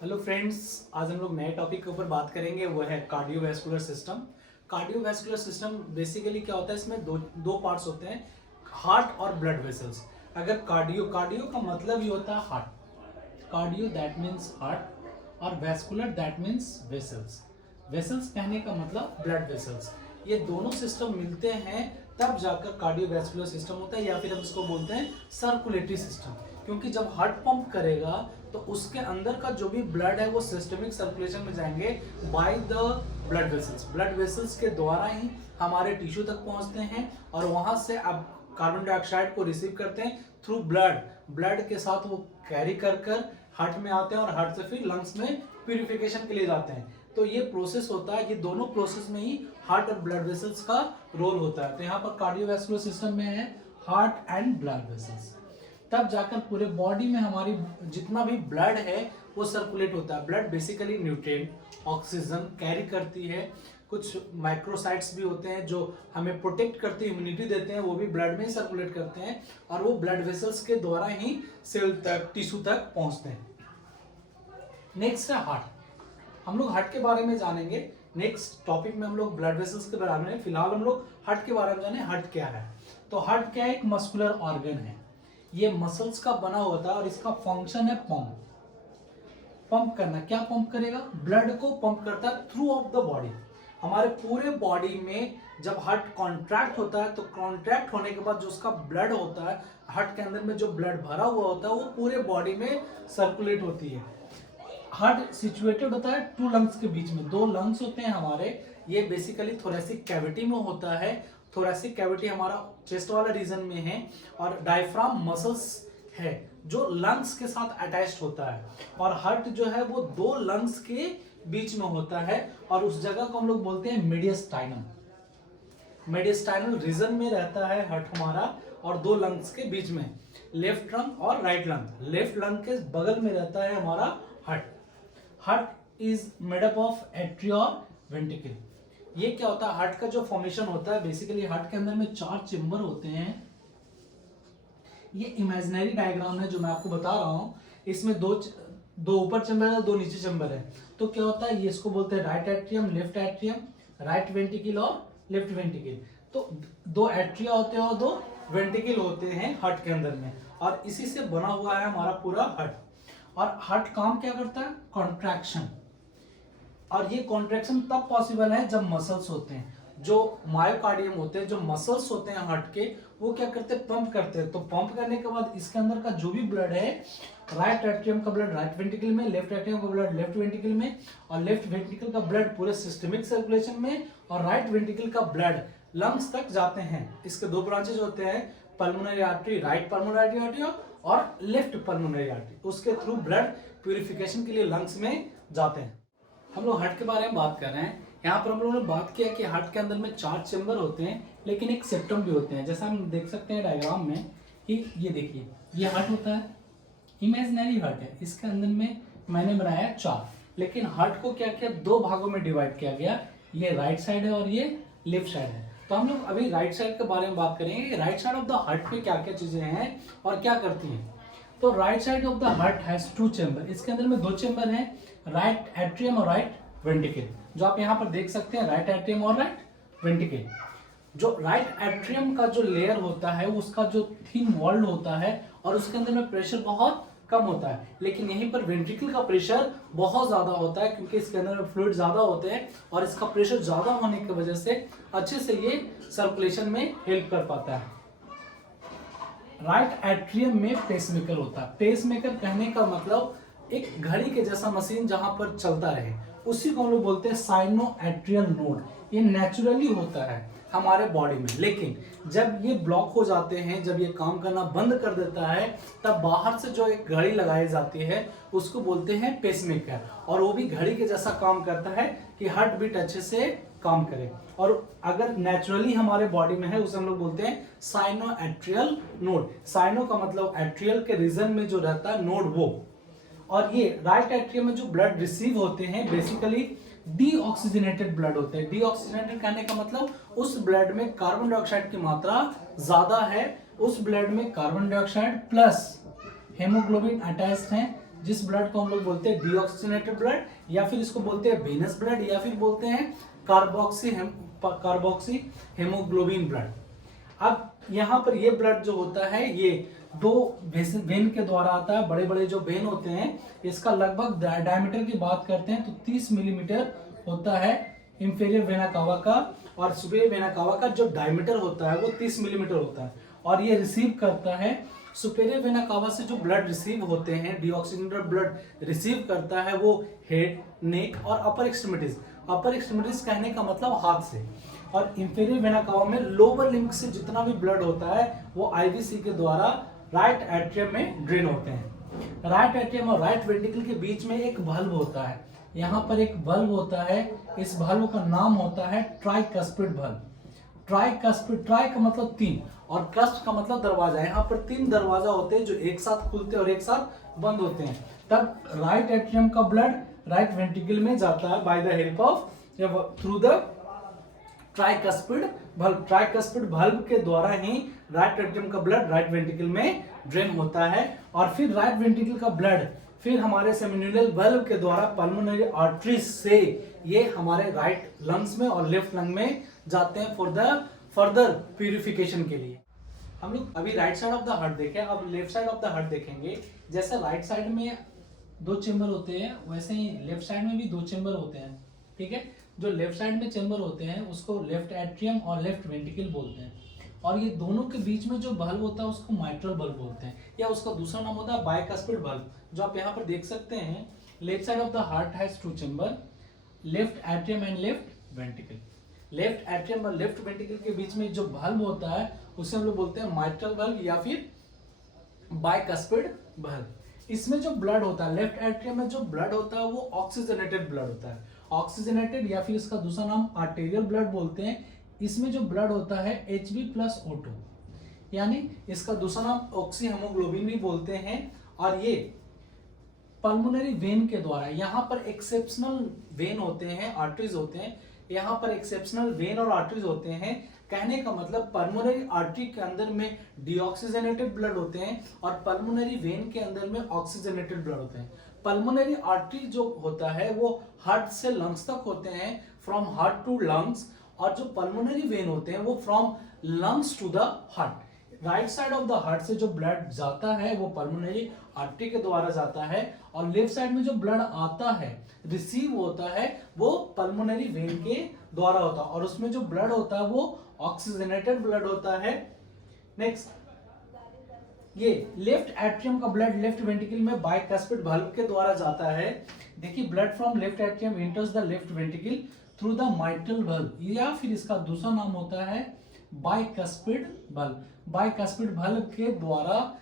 Hello friends, आज हम लोग नए टॉपिक के ऊपर बात करेंगे। वो है cardiovascular system. Cardiovascular system basically क्या होता है, इसमें दो दो पार्ट्स होते हैं, हार्ट और ब्लड वेसल्स। अगर कार्डियो कार्डियो का मतलब ही होता है heart. Cardio that means heart और vascular that means vessels. Vessels कहने का मतलब ब्लड वेसल्स। ये दोनों सिस्टम मिलते हैं तब जाकर कार्डियोवैस्कुलर सिस्टम होता है, या फिर हम इसको बोलते हैं सर्कुलेटरी सिस्टम। क्योंकि जब हार्ट पंप करेगा तो उसके अंदर का जो भी ब्लड है वो सिस्टमिक सर्कुलेशन में जाएंगे by the blood vessels. Blood vessels के द्वारा ही हमारे टिश्यू तक पहुंचते हैं और वहां से अब कार्बन डाइऑक्साइड को रिसीव करते हैं थ्रू ब्लड। ब्लड के साथ वो कैरी कर कर हार्ट में आते हैं और हार्ट से फिर लंग्स में प्यूरिफिकेशन के लिए जाते हैं। तो ये प्रोसेस होता है, ये दोनों प्रोसेस में ही हार्ट और ब्लड वेसल्स का रोल होता है। तो यहाँ पर कार्डियोवैस्कुलर सिस्टम में है हार्ट एंड ब्लड वेसल्स। तब जाकर पूरे बॉडी में हमारी जितना भी ब्लड है वो सर्कुलेट होता है। Blood basically nutrient oxygen carry करती है। कुछ माइक्रोसाइट्स भी होते हैं जो हमें प्रोटेक्ट करते हैं, इम्यूनिटी देते हैं, वो भी ब्लड में ही सर्कुलेट करते हैं और वो ब्लड वेसल्स के द्वारा ही सेल तक, टिश्यू तक पहुंचते हैं। नेक्स्ट है हार्ट। हम लोग हार्ट के बारे में जानेंगे। नेक्स्ट टॉपिक में हम लोग ब्लड वेसल्स के बारे में, फिलहाल हम लोग हार्ट के बारे में जाने। हार्ट क्या है? तो हार्ट क्या है? एक मस्कुलर ऑर्गन है। ये मसल्स का बना होता है और इसका फंक्शन है पंप। पंप करना। क्या पंप करेगा? ब्लड को पंप करता है थ्रू आउट द बॉडी। हमारे पूरे बॉडी में जब हार्ट कॉन्ट्रैक्ट होता है तो कॉन्ट्रैक्ट होने के बाद जो उसका ब्लड होता है, हार्ट के अंदर में जो ब्लड भरा हुआ होता है वो पूरे बॉडी में सर्कुलेट होती है। हार्ट सिचुएटेड होता है टू लंग्स के बीच में। दो लंग्स होते हैं हमारे। ये बेसिकली थोरेसिक कैविटी में होता है। थोरेसिक कैविटी हमारा चेस्ट वाला रीजन में है और डायफ्राम मसल्स है जो लंग्स के साथ अटैच्ड होता है। और हार्ट जो है वो दो लंग्स के बीच में होता है और उस जगह को हम लोग बोलते हैं मीडियस्टाइनम। मेडिस्टाइनल रीजन में रहता है हार्ट हमारा और दो लंग्स के बीच में, लेफ्ट लंग और राइट लंग। लेफ्ट लंग के बगल में रहता है हमारा heart. Heart is made up of atria और वेंट्रिकल। ये क्या होता है? हार्ट का जो फॉर्मेशन होता है, बेसिकली हार्ट के अंदर में 4 चेंबर होते हैं। ये इमेजिनरी डायग्राम है जो मैं आपको बता रहा हूं। इसमें दो ऊपर चेंबर है, दो नीचे चेंबर है। तो क्या होता है, ये इसको बोलते हैं right atrium, left atrium, right ventricle और लेफ्ट वेंट्रिकल। तो दो एट्रिया होते हैं और दो वेंट्रिकल होते हैं हार्ट के अंदर में, और इसी से बना हुआ है हमारा पूरा हार्ट। और हार्ट काम क्या करता है? कॉन्ट्रैक्शन। और ये कॉन्ट्रैक्शन तब पॉसिबल है जब मसल्स होते हैं, जो मायोकार्डियम होते हैं, जो मसल्स होते हैं हार्ट के, वो क्या करते हैं? पंप करते हैं। तो पंप करने के बाद इसके अंदर का जो भी ब्लड है, राइट एट्रियम का ब्लड राइट वेंट्रिकल में, लेफ्ट एट्रियम का ब्लड लेफ्ट वेंट्रिकल में, और लेफ्ट वेंट्रिकल का ब्लड पूरे सिस्टमिक सर्कुलेशन में, और राइट वेंट्रिकल का ब्लड लंग्स तक जाते हैं। इसके दो ब्रांचेज होते हैं, pulmonary artery, right pulmonary artery और लेफ्ट पल्मोनरी आर्टरी। उसके थ्रू ब्लड प्यूरिफिकेशन के लिए लंग्स में जाते हैं। हम लोग हार्ट के बारे में बात कर रहे हैं। यहाँ पर हम लोगों ने बात किया कि हार्ट के अंदर में 4 चेंबर होते हैं, लेकिन एक सेप्टम भी होते हैं। जैसा हम देख सकते हैं डायग्राम में कि ये देखिए, ये हार्ट होता है, इमेजिनरी हार्ट है। इसके अंदर में मैंने बनाया 4, लेकिन हार्ट को क्या किया? 2 भागों में डिवाइड किया गया। ये राइट साइड है और ये लेफ्ट साइड है। तो हम लोग अभी राइट साइड के बारे में बात करेंगे। Right side of the heart में क्या क्या चीजें हैं और क्या करती हैं। तो right side of the heart has 2 chamber. इसके अंदर में 2 चेंबर हैं, राइट एट्रियम और राइट वेंट्रिकल, जो आप यहाँ पर देख सकते हैं, राइट एट्रियम और राइट वेंट्रिकल। जो राइट एट्रियम का जो लेयर होता है, उसका जो थिन वॉल्ड होता है और उसके अंदर में प्रेशर बहुत कम होता है, लेकिन यहीं पर वेंट्रिकल का प्रेशर बहुत ज्यादा होता है, क्योंकि इसके अंदर में फ्लूइड ज्यादा होते हैं और इसका प्रेशर ज्यादा होने की वजह से अच्छे से ये सर्कुलेशन में हेल्प कर पाता है। राइट एट्रियम में पेसमेकर होता है। पेसमेकर कहने का मतलब एक घड़ी के जैसा मशीन जहां पर चलता रहे, उसी को हम लोग बोलते हैं साइनो एट्रियल नोड। ये नेचुरली होता है हमारे बॉडी में, लेकिन जब ये ब्लॉक हो जाते हैं, जब ये काम करना बंद कर देता है, तब बाहर से जो एक घड़ी लगाई जाती है उसको बोलते हैं पेसमेकर, और वो भी घड़ी के जैसा काम करता है कि हार्ट बीट अच्छे से काम करे। और अगर नेचुरली हमारे बॉडी में है, उसे हम लोग बोलते हैं साइनो एट्रियल नोड। साइनो का मतलब एट्रियल के रीजन में जो रहता है नोड, वो। और ये राइट एट्रियम में जो ब्लड रिसीव होते हैं, बेसिकली डीऑक्सीजनेटेड ब्लड होते हैं। डीऑक्सीजनेटेड कहने का मतलब उस ब्लड में कार्बन डाइऑक्साइड की मात्रा ज्यादा है, उस ब्लड में carbon dioxide plus haemoglobin attached है, जिस ब्लड को हम लोग बोलते हैं डीऑक्सीजनेटेड ब्लड, या फिर इसको बोलते हैं वेनस ब्लड, या फिर बोलते हैं कार्बोक्सी हेमोग्लोबिन ब्लड। अब यहाँ पर ये ब्लड जो होता है ये दो वेन के द्वारा आता है। बड़े बड़े जो वेन होते हैं इसका लगभग डायमीटर की बात करते हैं तो 30 मिलीमीटर होता है इंफीरियर वेना कावा का, और सुपीरियर वेना कावा का जो डायमीटर होता है वो 30 मिलीमीटर होता है। और ये रिसीव करता है सुपीरियर वेना कावा से जो ब्लड रिसीव होते हैं, डीऑक्सीजनेटेड ब्लड रिसीव करता है वो हेड, नेक और अपर एक्सट्रीमिटीज। अपर एक्सट्रीमिटीज कहने का मतलब हाथ से। और इंफीरियर वेना कावा में लोअर लिम्ब से जितना भी ब्लड होता है वो आईवीसी के द्वारा राइट एट्रियम में ड्रेन होते हैं। राइट एट्रियम और राइट वेंट्रिकल के बीच में एक वाल्व होता है, यहाँ पर एक वाल्व होता है। इस वाल्व का नाम होता है ट्राइकस्पिड वाल्व। ट्राइकस्पिड, ट्राई का मतलब 3 और कस्प का मतलब दरवाजा। यहाँ पर 3 दरवाजा होते हैं जो एक साथ खुलते हैं और एक साथ बंद होते हैं। तब राइट एट्रियम का ब्लड राइट वेंट्रिकल में जाता है by the help of through the tricuspid valve. Tricuspid valve के द्वारा ही राइट एट्रियम का ब्लड राइट वेंट्रिकल में ड्रेन होता है। और फिर राइट वेंट्रिकल का ब्लड फिर हमारे सेमिनल वाल्व के द्वारा पल्मोनरी आर्टरीज से ये हमारे राइट लंग्स में और लेफ्ट लंग में जाते हैं फॉर द फर्दर प्यूरिफिकेशन के लिए। हम लोग अभी right side of the heart देखें, अब left side of the heart देखेंगे। जैसे राइट साइड में 2 चेंबर होते हैं वैसे ही लेफ्ट साइड में भी 2 चेंबर होते हैं, ठीक है। जो लेफ्ट साइड में चेंबर होते हैं उसको लेफ्ट एट्रियम और लेफ्ट वेंट्रिकल बोलते हैं। और ये दोनों के बीच में जो बल्ब होता है उसको माइट्रल बल्ब बोलते हैं, या उसका दूसरा नाम होता है बाइकस्पिड बल्ब, जो आप यहाँ पर देख सकते हैं। Left side of the heart has 2 chamber, left atrium and left ventricle. Left atrium और लेफ्ट वेंट्रिकल के बीच में जो बल्ब होता है उसे हम लोग बोलते हैं माइट्रल बल्ब या फिर बाइकस्पिड बल्ब। इसमें जो ब्लड होता है, लेफ्ट एट्रियम में जो ब्लड होता है वो ऑक्सीजनेटेड ब्लड होता है। ऑक्सीजनेटेड या फिर इसका दूसरा नाम आर्टेरियल ब्लड बोलते हैं। इसमें जो ब्लड होता है Hb+O2, यानी इसका दूसरा नाम ऑक्सी हेमोग्लोबिन भी बोलते हैं। और ये पल्मोनरी वेन के द्वारा, यहाँ पर एक्सेप्शनल वेन होते हैं, आर्टरीज होते हैं। यहाँ पर एक्सेप्शनल वेन और आर्टरीज होते हैं। कहने का मतलब पल्मोनरी आर्टरी के अंदर में डीऑक्सीजनेटेड ब्लड होते हैं और पल्मोनरी वेन के अंदर में ऑक्सीजनेटेड ब्लड होते हैं। पल्मोनरी आर्टरी जो होता है वो हार्ट से लंग्स तक होते हैं, फ्रॉम हार्ट टू लंग्स। और जो पल्मोनरी वेन होते हैं वो from lungs to the heart. Right side of the heart से जो ब्लड जाता है वो पल्मोनरी आर्टरी के द्वारा जाता है, और लेफ्ट साइड में जो ब्लड आता है, रिसीव होता है, वो पल्मोनरी वेन के द्वारा होता है। और उसमें जो ब्लड होता है वो ऑक्सीजनेटेड ब्लड होता है। नेक्स्ट, ये लेफ्ट एट्रियम का ब्लड लेफ्ट वेंट्रिकल में बाइकस्पिड वाल्व के द्वारा जाता है। देखिए, blood from left atrium enters the left ventricle through the mitral valve, या फिर इसका दूसरा नाम होता है बाइकस्पिड वाल्व। बाइकस्पिड वाल्व के द्वारा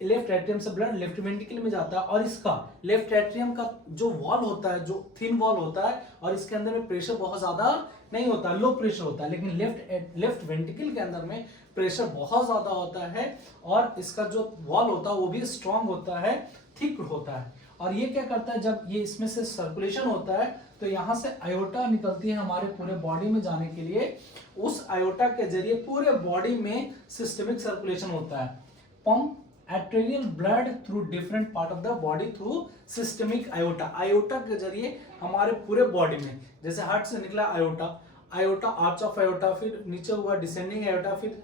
लेफ्ट एट्रियम से ब्लड लेफ्ट वेंट्रिकल में जाता है। और इसका लेफ्ट एट्रियम का जो वॉल होता है, जो थिन वॉल होता है, और इसके अंदर में प्रेशर बहुत ज्यादा नहीं होता, लो प्रेशर होता है। लेकिन लेफ्ट वेंट्रिकल के अंदर में प्रेशर बहुत ज्यादा होता है, और इसका जो वॉल होता है वो भी स्ट्रांग होता है, थिक होता है। और ये क्या करता है, जब ये इसमें से सर्कुलेशन होता है तो यहाँ से आयोटा निकलती है हमारे पूरे बॉडी में जाने के लिए। उस आयोटा के जरिए पूरे बॉडी में सिस्टमिक सर्कुलेशन होता है। Pump arterial blood through different part of the body through systemic aorta। Iota के जरिए हमारे पूरे बॉडी में, जैसे हार्ट से निकला iota, iota arch of iota, फिर नीचे हुआ डिसेंडिंग आयोटा, फिर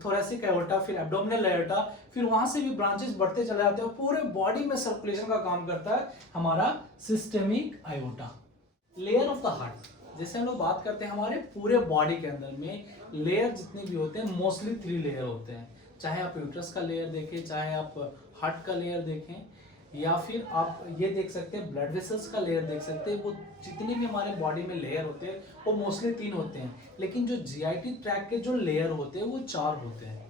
थोरेसिक आयोटा, फिर एब्डोमिनल आयोटा, फिर वहां से भी ब्रांचेस बढ़ते चले जाते हैं। पूरे बॉडी में सर्कुलेशन का काम करता है हमारा systemic iota. Layer of the heart, जैसे हम लोग बात करते हैं हमारे पूरे बॉडी के अंदर में लेयर जितने भी होते हैं मोस्टली 3 लेयर होते हैं। चाहे आप यूट्रस का लेयर देखें, चाहे आप हार्ट का लेयर देखें, या फिर आप ये देख सकते हैं ब्लड वेसल्स का लेयर देख सकते हैं। वो जितने भी हमारे बॉडी में लेयर होते हैं वो मोस्टली 3 होते हैं। लेकिन जो जीआईटी ट्रैक के जो लेयर होते हैं वो 4 होते हैं।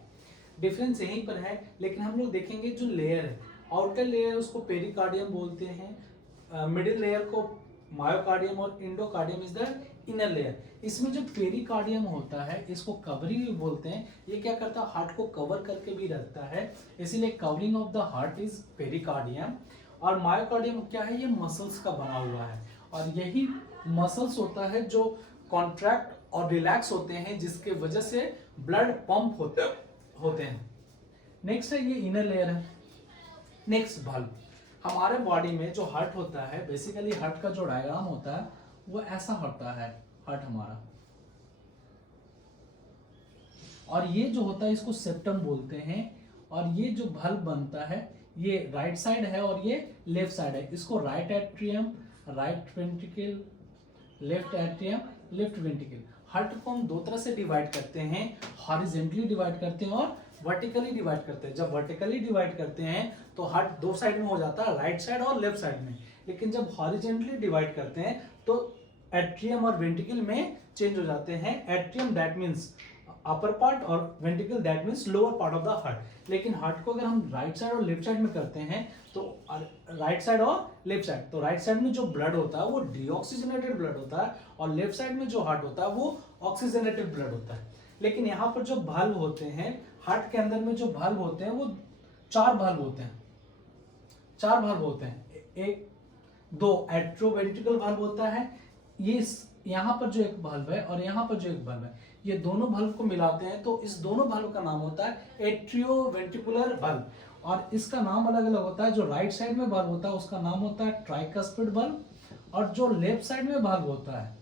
डिफरेंस यहीं पर है। लेकिन हम लोग देखेंगे जो लेयर है, आउटर लेयर उसको पेरिकार्डियम बोलते हैं, मिडिल लेयर को मायोकार्डियम, और endocardium is the inner layer. इसमें जो पेरिकार्डियम होता है इसको कवरिंग भी बोलते हैं। ये क्या करता है, हार्ट को कवर करके भी रखता है, इसीलिए covering of the heart is pericardium. और मायोकार्डियम क्या है, ये मसल्स का बना हुआ है, और यही मसल्स होता है जो कॉन्ट्रैक्ट और रिलैक्स होते हैं, जिसके वजह से ब्लड पंप होते हैं। नेक्स्ट है ये इनर लेयर है। नेक्स्ट वाल्व, हमारे बॉडी में जो हार्ट होता है, बेसिकली हार्ट का जो डायग्राम होता है वो ऐसा होता है, हार्ट हमारा। और ये जो होता है इसको सेप्टम बोलते हैं। और ये जो valve बनता है ये राइट साइड है और ये लेफ्ट साइड है। इसको right atrium, right ventricle, left atrium, left ventricle. Heart को हम दो तरह से डिवाइड करते हैं, हॉरिजेंटली डिवाइड करते हैं और वर्टिकली डिवाइड करते हैं। जब वर्टिकली डिवाइड करते हैं तो हार्ट दो साइड में हो जाता है, राइट साइड और लेफ्ट साइड में। लेकिन जब हॉरिजेंटली डिवाइड करते हैं तो एट्रियम और वेंट्रिकल में चेंज हो जाते हैं। Atrium that means upper part और ventricle that means lower part of the heart. लेकिन हार्ट को अगर हम राइट साइड और लेफ्ट साइड में करते हैं तो राइट साइड और लेफ्ट साइड, तो राइट साइड में जो ब्लड होता है वो डीऑक्सीजनेटेड ब्लड होता है और लेफ्ट साइड में जो हार्ट होता है वो ऑक्सीजनेटेड ब्लड होता है। लेकिन यहाँ पर जो भाल्व होते हैं, हार्ट के अंदर में जो भाल्व होते हैं वो चार भाल्व होते हैं। चार भाल्व होते हैं, एक दो एट्रोवेंट्रिकल भाल्व होता है, ये यहाँ पर जो एक भाल्व है और यहाँ पर जो एक भाल्व है, ये दोनों भाल्व को मिलाते हैं तो इस दोनों भाल्व का नाम होता है एट्रियोवेंट्रिकुलर भाल्व। और इसका नाम अलग अलग होता है। जो राइट साइड में भाल्व होता है उसका नाम होता है ट्राइकस्पिड भाल्व और जो लेफ्ट साइड में भाल्व होता है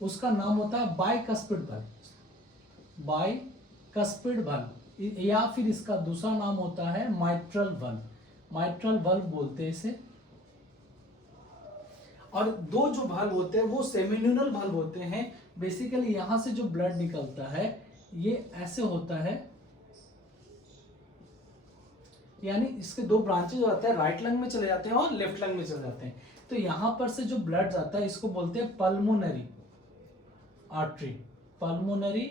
उसका नाम होता है बाइकस्पिड भाल्व। बाइकस्पिड भाल्व या फिर इसका दूसरा नाम होता है माइट्रल भाल्व। माइट्रल भाल्व बोलते हैं इसे। और दो जो भाल्व होते हैं वो सेमिन्यूनल भाल्व होते हैं। बेसिकली यहां से जो ब्लड निकलता है ये ऐसे होता है, यानी इसके दो ब्रांचेज होते हैं, राइट लंग में चले जाते हैं और लेफ्ट लंग में चले जाते हैं। तो यहां पर से जो ब्लड जाता है इसको बोलते हैं पल्मोनरी आर्टरी। Pulmonary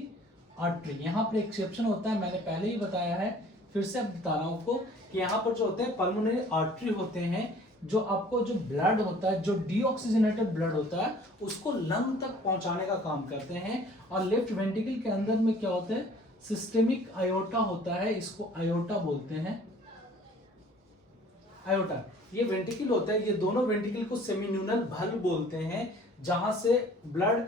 artery. यहाँ पर एक्सेप्शन होता है, मैंने पहले ही बताया है, फिर से अब बता रहा हूं आपको कि यहाँ पर जो होते हैं पल्मोनरी आर्टरी होते हैं, जो आपको जो ब्लड होता है, जो डीऑक्सीजनेटेड ब्लड होता है उसको लंग तक पहुंचाने का काम करते हैं। और लेफ्ट वेंट्रिकल के अंदर में क्या होता है, सिस्टेमिक आयोटा होता है, इसको आयोटा बोलते हैं। आयोटा ये वेंट्रिकल होता है, ये दोनों वेंट्रिकल को सेमिन्यूनल भाल्व बोलते हैं, जहां से ब्लड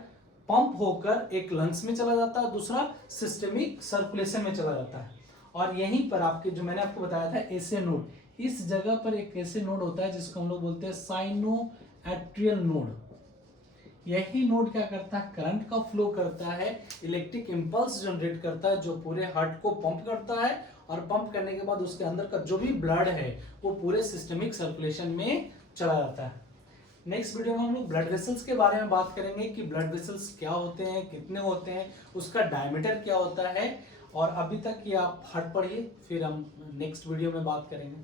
पंप होकर एक लंग्स में चला जाता है, दूसरा सिस्टेमिक सर्कुलेशन में चला जाता है। और यहीं पर आपके जो मैंने आपको बताया था एसे नोड, इस जगह पर एक ऐसे नोड होता है जिसको हम लोग बोलते हैं साइनो एट्रियल नोड। यही नोड क्या करता है, करंट का फ्लो करता है, इलेक्ट्रिक इंपल्स जनरेट करता है जो पूरे हार्ट को पंप करता है। और पंप करने के बाद उसके अंदर का जो भी ब्लड है वो पूरे सिस्टमिक सर्कुलेशन में चला जाता है। नेक्स्ट वीडियो में हम लोग ब्लड वेसल्स के बारे में बात करेंगे कि ब्लड वेसल्स क्या होते हैं, कितने होते हैं, उसका डायमीटर क्या होता है। और अभी तक ये आप हार्ट पढ़िए, फिर हम नेक्स्ट वीडियो में बात करेंगे।